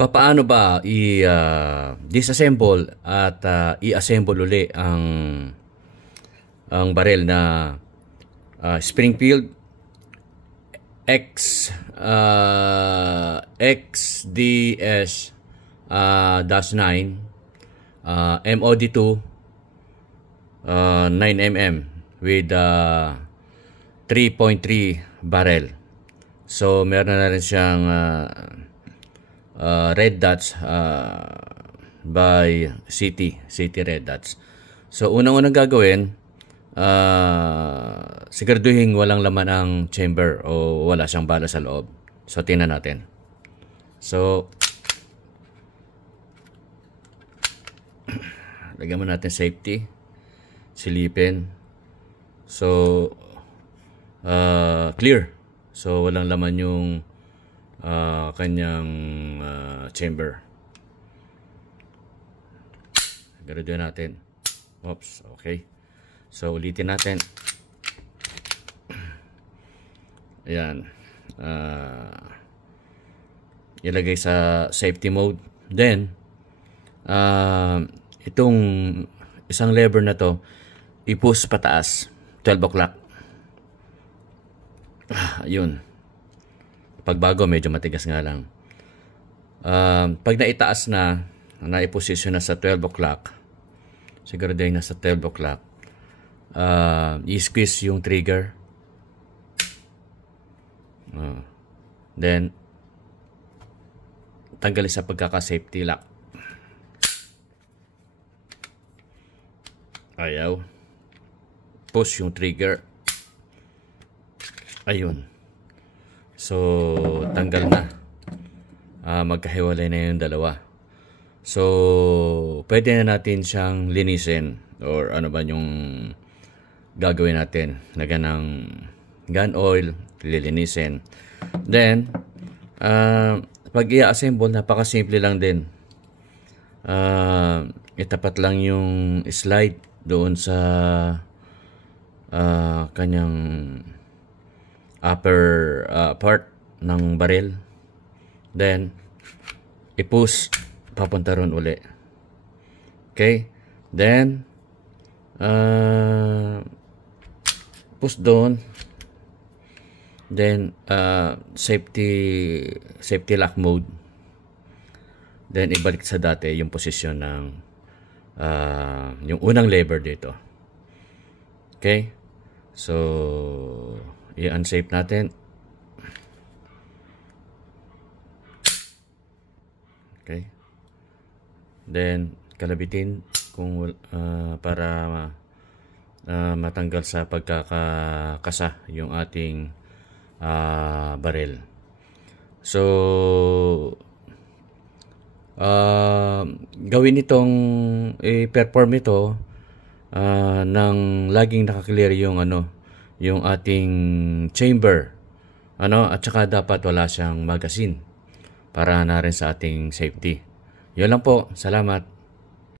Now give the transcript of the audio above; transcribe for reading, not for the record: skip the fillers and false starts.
Papaano ba disassemble at i-assemble uli ang barel na Springfield XDS -9 MOD2 9mm with 3.3 barrel. So meron na rin siyang red dots by city red dots. So unang-unang gagawin, siguraduhin walang laman ang chamber o wala siyang bala sa loob. So tingnan natin. So lagyan mo natin safety, silipin. So clear. So walang laman yung kanyang chamber. Graduate natin. Oops, okay. So ulitin natin. Ayan. Ilagay sa safety mode. Then itong isang lever na to i-push pataas 12 o'clock. Ayun. Pagbago medyo matigas nga lang. Pag naitaas na, naiposisyon na sa 12 o'clock, siguro din nasa 12 o'clock, i-squeeze yung trigger. Then tanggalin sa pagkaka-safety lock. Ayaw. Push yung trigger. Ayun. So tanggal na. Magkahiwalay na yung dalawa. So pwede na natin siyang linisin or ano ba yung gagawin natin. Lagyan ng gun oil, lilinisin. Then pag i-assemble, napakasimple lang din. Itapat lang yung slide doon sa kanyang upper part ng baril. Then i-push papunta ron uli. Okay? Then push doon. Then safety lock mode. Then ibalik sa dati yung posisyon ng yung unang lever dito. Okay? So i-unsafe natin. Okay? Then kalabitin kung para matanggal sa pagkakakasa yung ating baril. So gawin itong i-perform ito nang laging nakaklear yung yung ating chamber, at saka dapat wala siyang magazine para na rin sa ating safety. Yun lang po. Salamat.